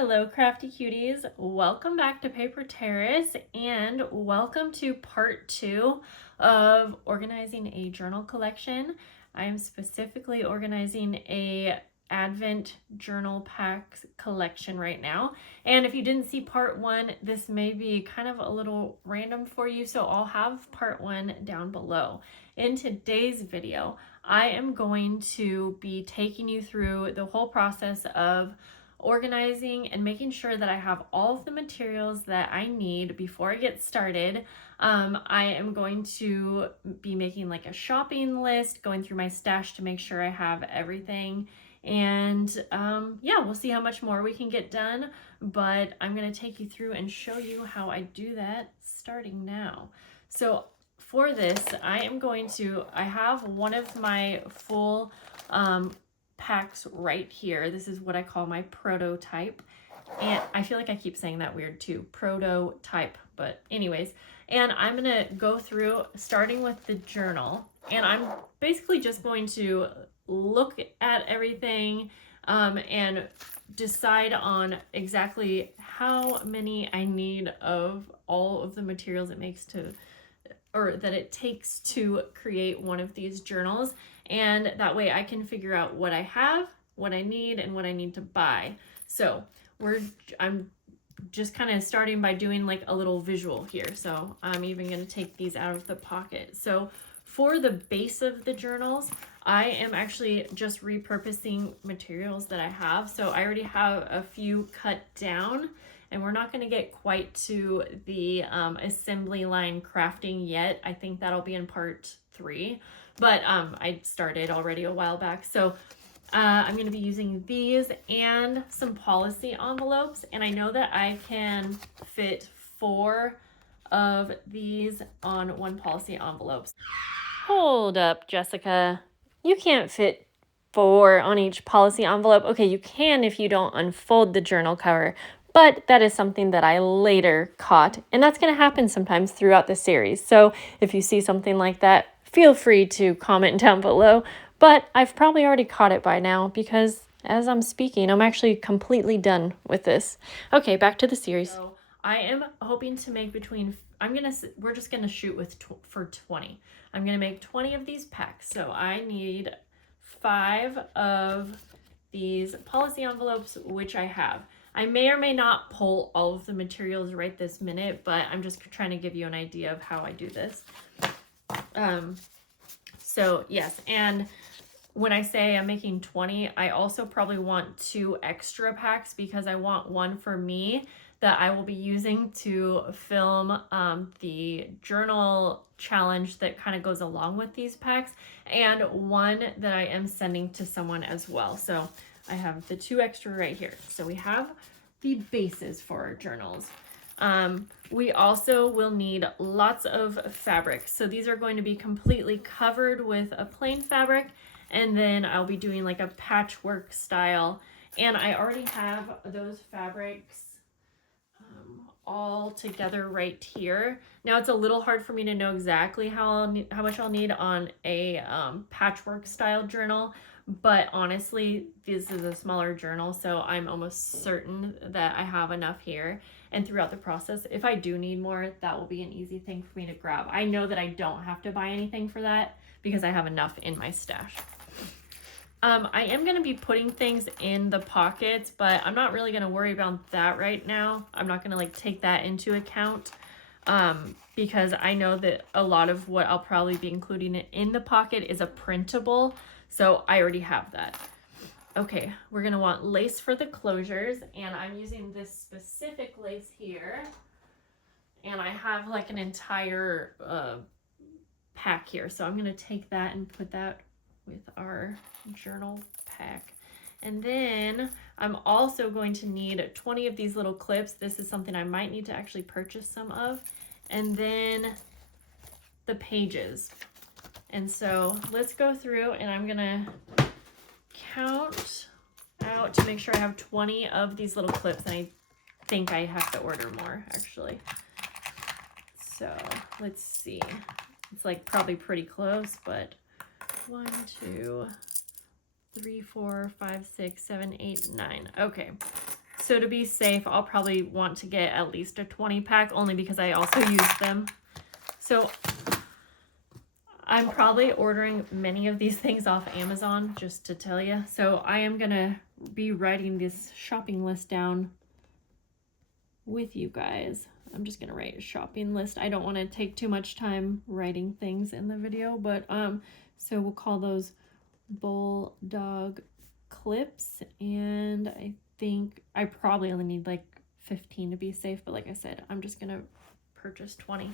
Hello crafty cuties, welcome back to Paper Terrace and welcome to part 2 of organizing a journal collection. I am specifically organizing a Advent journal packs collection right now, and if you didn't see part 1, this may be kind of a little random for you, so I'll have part 1 down below. In today's video I am going to be taking you through the whole process of organizing and making sure that I have all of the materials that I need before I get started. I am going to be making like a shopping list, going through my stash to make sure I have everything. And yeah, we'll see how much more we can get done, but I'm going to take you through and show you how I do that starting now. So for this, I have one of my full packs right here. This is what I call my prototype, and I feel like I keep saying that weird too, prototype, but anyways. And I'm gonna go through starting with the journal, and I'm basically just going to look at everything and decide on exactly how many I need of all of the materials that it takes to create one of these journals. And that way I can figure out what I have, what I need, and what I need to buy. So I'm just kind of starting by doing like a little visual here. So I'm even going to take these out of the pocket. So for the base of the journals, I am actually just repurposing materials that I have. So I already have a few cut down, and we're not going to get quite to the assembly line crafting yet. I think that'll be in part 3, but I started already a while back. So I'm going to be using these and some policy envelopes, and I know that I can fit 4 of these on one policy envelope. Hold up, Jessica. You can't fit 4 on each policy envelope. Okay, you can if you don't unfold the journal cover, but that is something that I later caught, and that's going to happen sometimes throughout the series. So if you see something like that, feel free to comment down below, but I've probably already caught it by now because as I'm speaking, I'm actually completely done with this. Okay, back to the series. So I am hoping to make we're just going to shoot for 20. I'm going to make 20 of these packs. So I need 5 of these policy envelopes, which I have. I may or may not pull all of the materials right this minute, but I'm just trying to give you an idea of how I do this. So yes, and when I say I'm making 20, I also probably want 2 extra packs because I want one for me that I will be using to film the journal challenge that kind of goes along with these packs, and one that I am sending to someone as well. So I have the 2 extra right here. So we have the bases for our journals. We also will need lots of fabric. So these are going to be completely covered with a plain fabric, and then I'll be doing like a patchwork style. And I already have those fabrics all together right here. Now it's a little hard for me to know exactly how much I'll need on a patchwork style journal, but honestly this is a smaller journal, so I'm almost certain that I have enough here. And throughout the process, if I do need more, that will be an easy thing for me to grab. I know that I don't have to buy anything for that because I have enough in my stash. I am going to be putting things in the pockets, but I'm not really going to worry about that right now. I'm not going to like take that into account because I know that a lot of what I'll probably be including in the pocket is a printable, so I already have that. Okay, we're going to want lace for the closures, and I'm using this specific lace here, and I have like an entire pack here, so I'm going to take that and put that with our journal pack. And then I'm also going to need 20 of these little clips. This is something I might need to actually purchase some of. And then the pages. And so let's go through, and I'm gonna count out to make sure I have 20 of these little clips, and I think I have to order more actually. So let's see, it's like probably pretty close, but 1, 2, 3, 4, 5, 6, 7, 8, 9. Okay, So to be safe, I'll probably want to get at least a 20 pack only because I also use them. So I'm probably ordering many of these things off Amazon, just to tell you. So I am going to be writing this shopping list down with you guys. I'm just going to write a shopping list. I don't want to take too much time writing things in the video, but so we'll call those bulldog clips, and I think I probably only need like 15 to be safe, but like I said, I'm just going to purchase 20.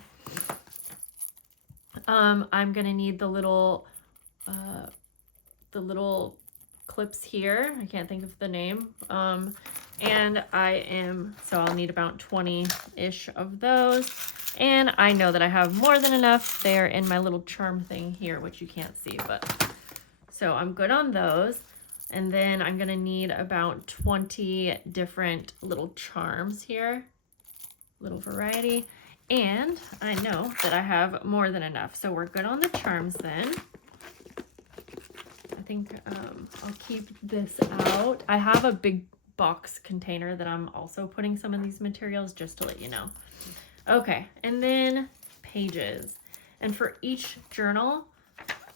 I'm gonna need the little clips here. I can't think of the name. And so I'll need about 20-ish of those. And I know that I have more than enough. They're in my little charm thing here, which you can't see, but so I'm good on those. And then I'm gonna need about 20 different little charms here, little variety. And I know that I have more than enough. So we're good on the charms then. I think I'll keep this out. I have a big box container that I'm also putting some of these materials, just to let you know. Okay, and then pages. And for each journal,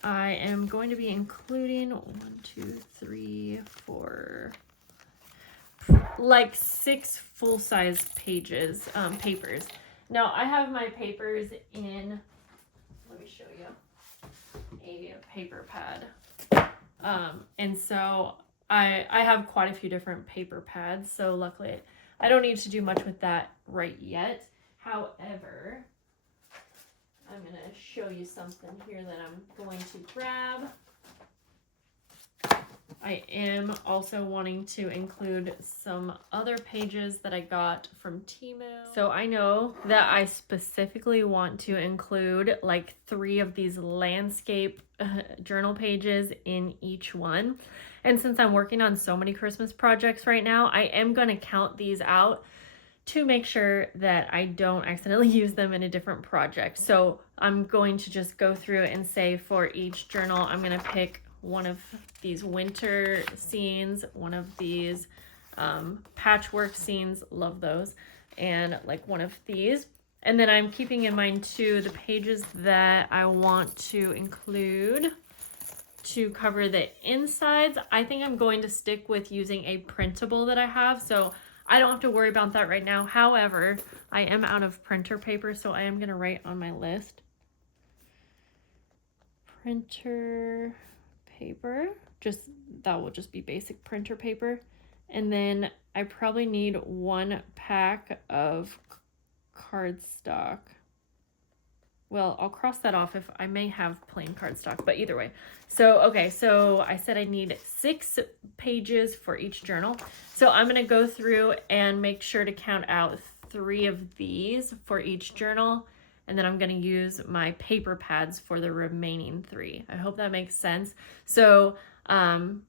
I am going to be including 1, 2, 3, 4, like 6 full-size pages, papers. Now, I have my papers in, let me show you, a paper pad. And so I have quite a few different paper pads, so luckily I don't need to do much with that right yet. However, I'm going to show you something here that I'm going to grab. I am also wanting to include some other pages that I got from Temu. So I know that I specifically want to include like 3 of these landscape journal pages in each one. And since I'm working on so many Christmas projects right now, I am going to count these out to make sure that I don't accidentally use them in a different project. So I'm going to just go through and say for each journal, I'm going to pick one of these winter scenes, one of these patchwork scenes, love those, and like one of these. And then I'm keeping in mind too the pages that I want to include to cover the insides. I think I'm going to stick with using a printable that I have, so I don't have to worry about that right now. However, I am out of printer paper, so I am going to write on my list printer paper. That will just be basic printer paper. And then I probably need 1 pack of cardstock. Well, I'll cross that off if I may have plain cardstock, but either way. So, okay, so I said I need 6 pages for each journal. So I'm gonna go through and make sure to count out 3 of these for each journal. And then I'm going to use my paper pads for the remaining 3. I hope that makes sense. So I'm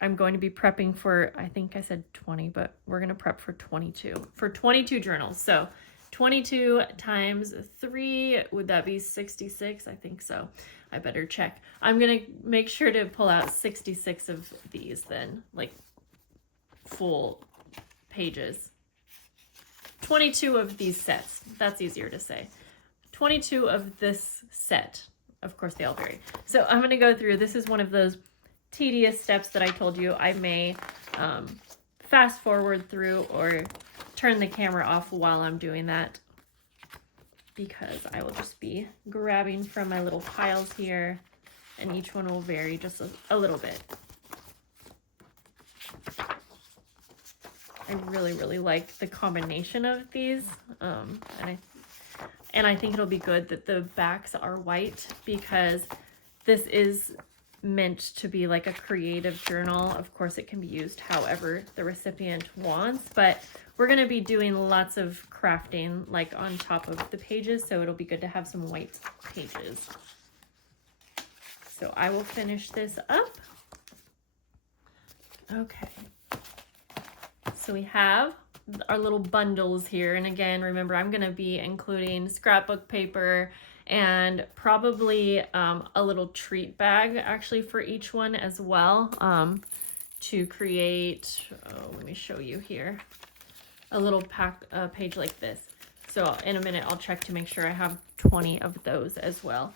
going to be prepping for, I think I said 20, but we're going to prep for 22. For 22 journals. So 22 times 3, would that be 66? I think so. I better check. I'm going to make sure to pull out 66 of these then, like full pages. 22 of these sets. That's easier to say. 22 of this set. Of course, they all vary. So I'm going to go through. This is one of those tedious steps that I told you I may fast forward through or turn the camera off while I'm doing that, because I will just be grabbing from my little piles here, and each one will vary just a little bit. I really, really like the combination of these, and I think it'll be good that the backs are white, because this is meant to be like a creative journal. Of course, it can be used however the recipient wants, but we're going to be doing lots of crafting like on top of the pages, so it'll be good to have some white pages. So I will finish this up. Okay. So we have our little bundles here. And again, remember, I'm going to be including scrapbook paper and probably a little treat bag actually for each one as well. to create, oh, let me show you here, a little page like this. So in a minute, I'll check to make sure I have 20 of those as well.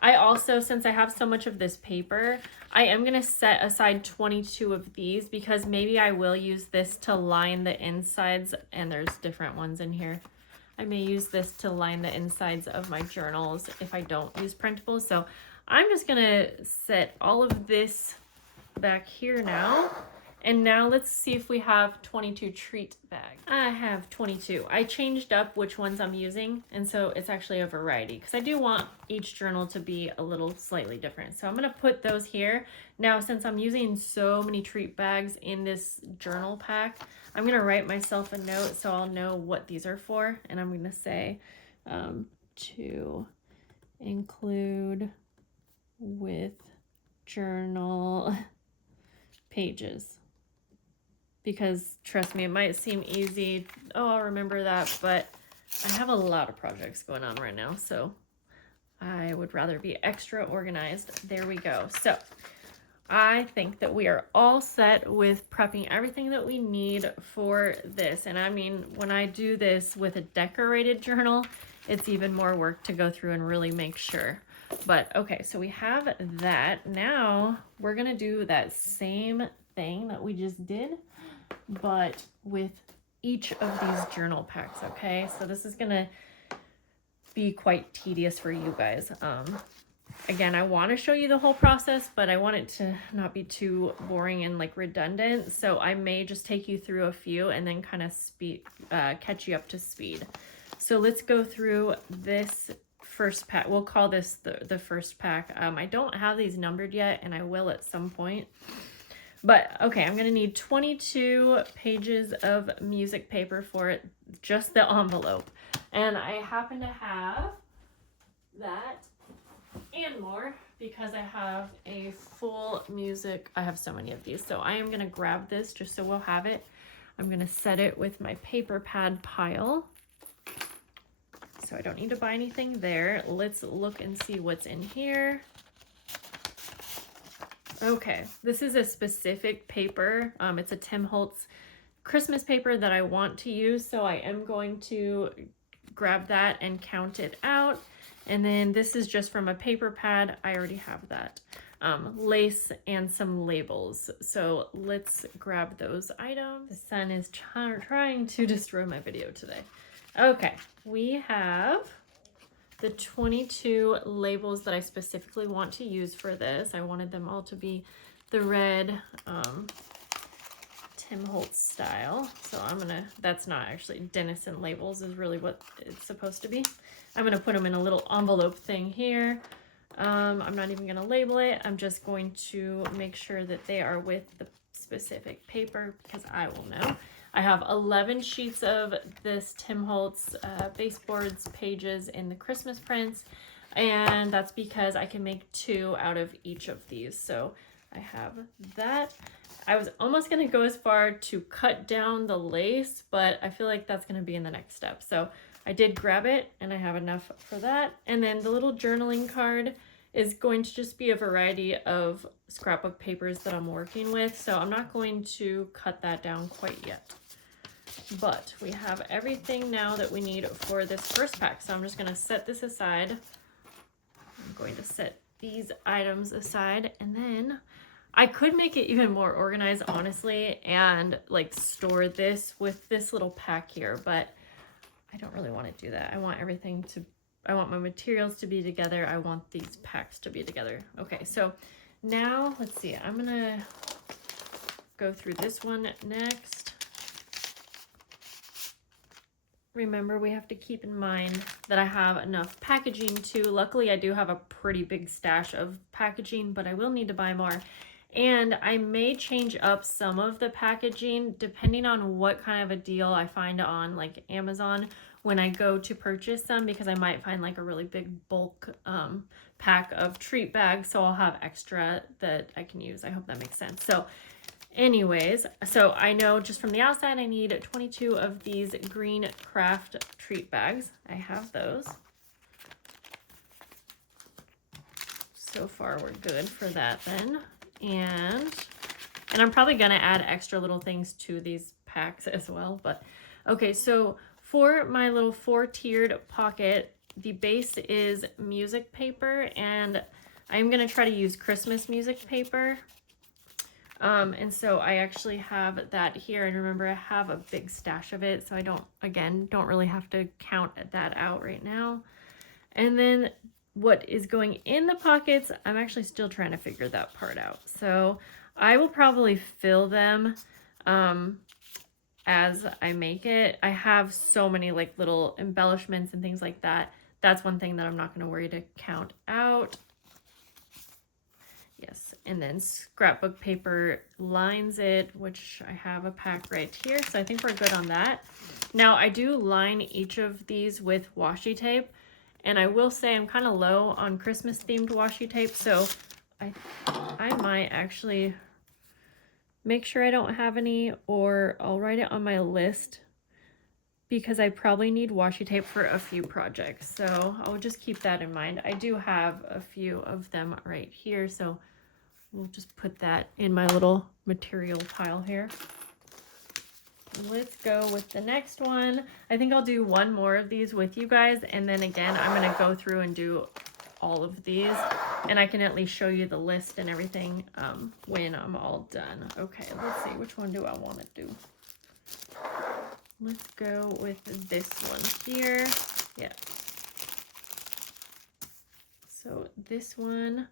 I also, since I have so much of this paper, I am going to set aside 22 of these because maybe I will use this to line the insides, and there's different ones in here. I may use this to line the insides of my journals if I don't use printables. So I'm just going to set all of this back here now. And now let's see if we have 22 treat bags. I have 22. I changed up which ones I'm using, and so it's actually a variety because I do want each journal to be a little slightly different. So I'm gonna put those here. Now, since I'm using so many treat bags in this journal pack, I'm gonna write myself a note so I'll know what these are for, and I'm gonna say to include with journal pages. Because trust me, it might seem easy. Oh, I'll remember that, but I have a lot of projects going on right now, so I would rather be extra organized. There we go. So I think that we are all set with prepping everything that we need for this. And I mean, when I do this with a decorated journal, it's even more work to go through and really make sure. But okay, so we have that. Now we're gonna do that same thing that we just did, but with each of these journal packs, okay? So this is gonna be quite tedious for you guys. Again, I want to show you the whole process, but I want it to not be too boring and like redundant. So I may just take you through a few and then kind of catch you up to speed. So let's go through this first pack. We'll call this the first pack. I don't have these numbered yet, and I will at some point. But okay, I'm gonna need 22 pages of music paper for it, just the envelope. And I happen to have that and more because I have a full music. I have so many of these. So I am gonna grab this just so we'll have it. I'm gonna set it with my paper pad pile. So I don't need to buy anything there. Let's look and see what's in here. Okay, this is a specific paper. It's a Tim Holtz Christmas paper that I want to use, so I am going to grab that and count it out. And then this is just from a paper pad. I already have that. Lace and some labels. So let's grab those items. The sun is trying to destroy my video today. Okay, we have the 22 labels that I specifically want to use for this. I wanted them all to be the red Tim Holtz style. So I'm gonna, that's not actually Denison labels is really what it's supposed to be. I'm gonna put them in a little envelope thing here. I'm not even gonna label it. I'm just going to make sure that they are with the specific paper because I will know. I have 11 sheets of this Tim Holtz baseboards pages in the Christmas prints, and that's because I can make 2 out of each of these. So I have that. I was almost going to go as far to cut down the lace, but I feel like that's going to be in the next step. So I did grab it, and I have enough for that. And then the little journaling card is going to just be a variety of scrapbook papers that I'm working with. So I'm not going to cut that down quite yet. But we have everything now that we need for this first pack. So I'm just going to set this aside. I'm going to set these items aside, and then I could make it even more organized, honestly, and like store this with this little pack here, but I don't really want to do that. I want everything to, I want my materials to be together. I want these packs to be together. Okay, so now let's see. I'm going to go through this one next. Remember, we have to keep in mind that I have enough packaging too. Luckily, I do have a pretty big stash of packaging, but I will need to buy more. And I may change up some of the packaging depending on what kind of a deal I find on like Amazon when I go to purchase some, because I might find like a really big bulk pack of treat bags. So I'll have extra that I can use. I hope that makes sense. So anyways, so I know just from the outside, I need 22 of these green craft treat bags. I have those. So far, we're good for that then. And And I'm probably gonna add extra little things to these packs as well. But okay, so for my little 4-tiered pocket, the base is music paper, and I'm gonna try to use Christmas music paper. And so I actually have that here, and remember I have a big stash of it, so I don't really have to count that out right now. And then what is going in the pockets, I'm actually still trying to figure that part out. So I will probably fill them as I make it. I have so many like little embellishments and things like that. That's one thing that I'm not going to worry to count out. Yes, and then scrapbook paper lines it, which I have a pack right here. So I think we're good on that. Now I do line each of these with washi tape. And I will say I'm kind of low on Christmas themed washi tape. So I might actually make sure I don't have any, or I'll write it on my list because I probably need washi tape for a few projects. So I'll just keep that in mind. I do have a few of them right here. So we'll just put that in my little material pile here. Let's go with the next one. I think I'll do one more of these with you guys, and then again I'm going to go through and do all of these, and I can at least show you the list and everything when I'm all done. Okay, let's see, which one do I want to do? Let's go with this one here. Yeah. So this one,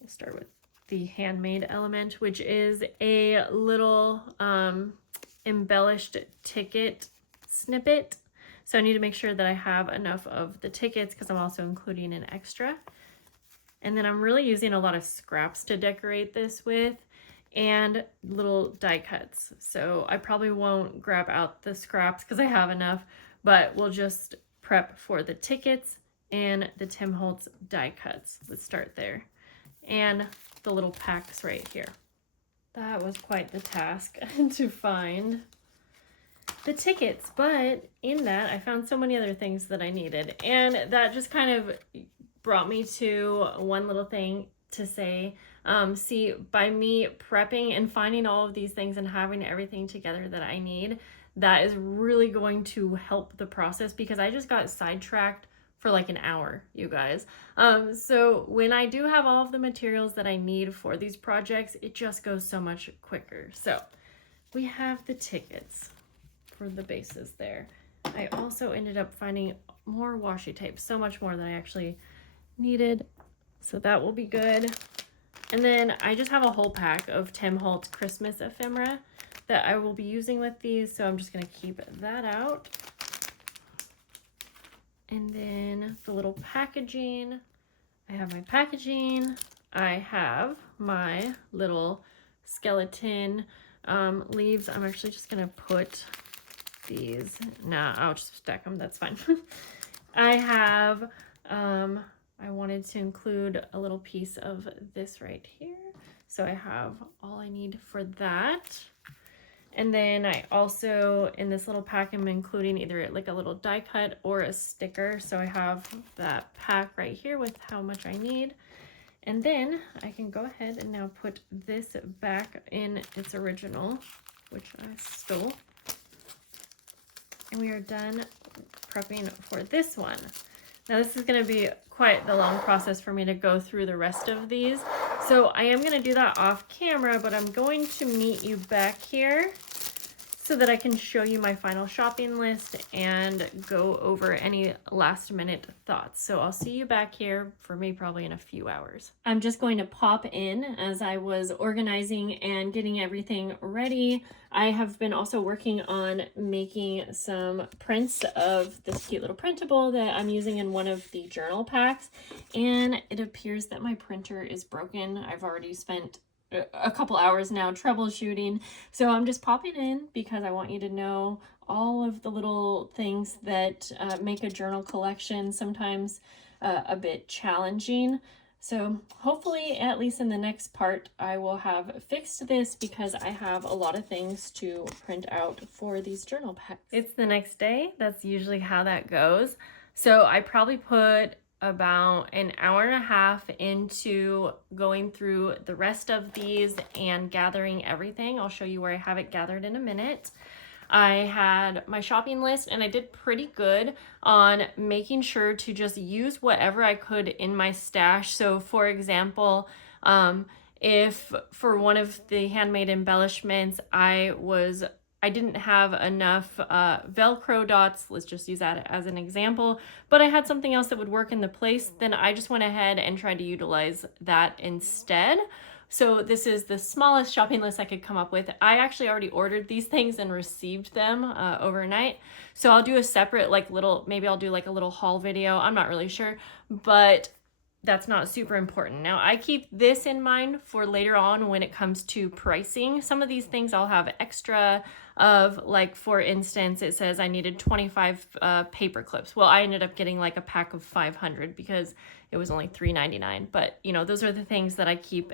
we'll start with the Handmade element, which is a little embellished ticket snippet. So I need to make sure that I have enough of the tickets because I'm also including an extra. And then I'm really using a lot of scraps to decorate this with, and little die cuts. So I probably won't grab out the scraps because I have enough, but we'll just prep for the tickets and the Tim Holtz die cuts. Let's start there. And the little packs right here. That was quite the task to find the tickets, but in that I found so many other things that I needed, and that just kind of brought me to one little thing to say. See, by me prepping and finding all of these things and having everything together that I need, that is really going to help the process, because I just got sidetracked for like an hour, you guys. So when I do have all of the materials that I need for these projects, it just goes so much quicker. So we have the tickets for the bases there. I also ended up finding more washi tape, so much more than I actually needed. So that will be good. And then I just have a whole pack of Tim Holtz Christmas ephemera that I will be using with these. So I'm just gonna keep that out. And then the little packaging, I have my packaging, I have my little skeleton leaves. I'm actually just gonna put these, I'll just stack them, that's fine. I have, I wanted to include a little piece of this right here. So I have all I need for that. And then I also, in this little pack, I'm including either like a little die cut or a sticker. So I have that pack right here with how much I need. And then I can go ahead and now put this back in its original, which I stole. And we are done prepping for this one. Now this is going to be quite the long process for me to go through the rest of these. So I am going to do that off camera, but I'm going to meet you back here so that I can show you my final shopping list and go over any last minute thoughts. So I'll see you back here for me probably in a few hours. I'm just going to pop in as I was organizing and getting everything ready. I have been also working on making some prints of this cute little printable that I'm using in one of the journal packs, and it appears that my printer is broken. I've already spent a couple hours now troubleshooting, so I'm just popping in because I want you to know all of the little things that make a journal collection sometimes a bit challenging. So hopefully, at least in the next part, I will have fixed this because I have a lot of things to print out for these journal packs. It's the next day. That's usually how that goes. So I probably put about an hour and a half into going through the rest of these and gathering everything. I'll show you where I have it gathered in a minute. I had my shopping list and I did pretty good on making sure to just use whatever I could in my stash. So for example, if for one of the handmade embellishments, I didn't have enough Velcro dots, let's just use that as an example, but I had something else that would work in the place, then I just went ahead and tried to utilize that instead. So this is the smallest shopping list I could come up with. I actually already ordered these things and received them overnight. So I'll do a separate maybe I'll do like a little haul video. I'm not really sure, but that's not super important. Now I keep this in mind for later on when it comes to pricing. Some of these things I'll have extra of, like for instance, it says I needed 25 paper clips. Well, I ended up getting like a pack of 500 because it was only $3.99. But you know, those are the things that I keep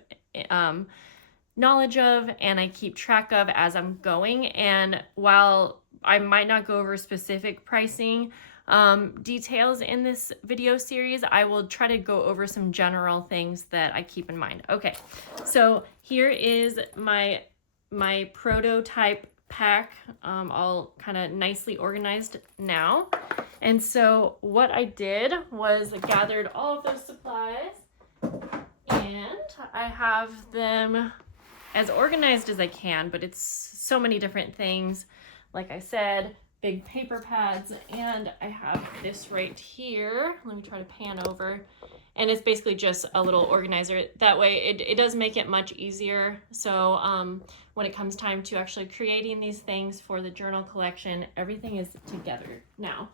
knowledge of and I keep track of as I'm going. And while I might not go over specific pricing details in this video series, I will try to go over some general things that I keep in mind. Okay, so here is my prototype pack, all kind of nicely organized now. And so what I did was gathered all of those supplies and I have them as organized as I can, but it's so many different things. Like I said, big paper pads, and I have this right here. Let me try to pan over. And it's basically just a little organizer. That way it does make it much easier. So when it comes time to actually creating these things for the journal collection, everything is together now.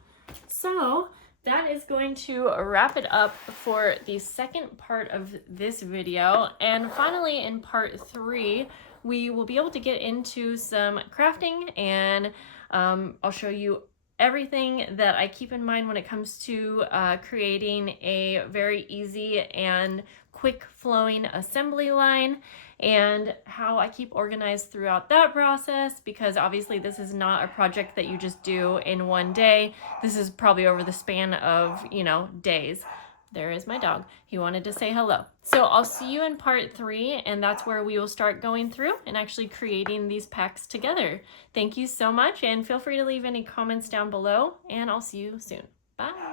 So that is going to wrap it up for the second part of this video. And finally, in part 3, we will be able to get into some crafting, and I'll show you everything that I keep in mind when it comes to creating a very easy and quick flowing assembly line, and how I keep organized throughout that process, because obviously this is not a project that you just do in one day. This is probably over the span of, you know, days. There is my dog. He wanted to say hello. So I'll see you in part 3, and that's where we will start going through and actually creating these packs together. Thank you so much, and feel free to leave any comments down below, and I'll see you soon. Bye.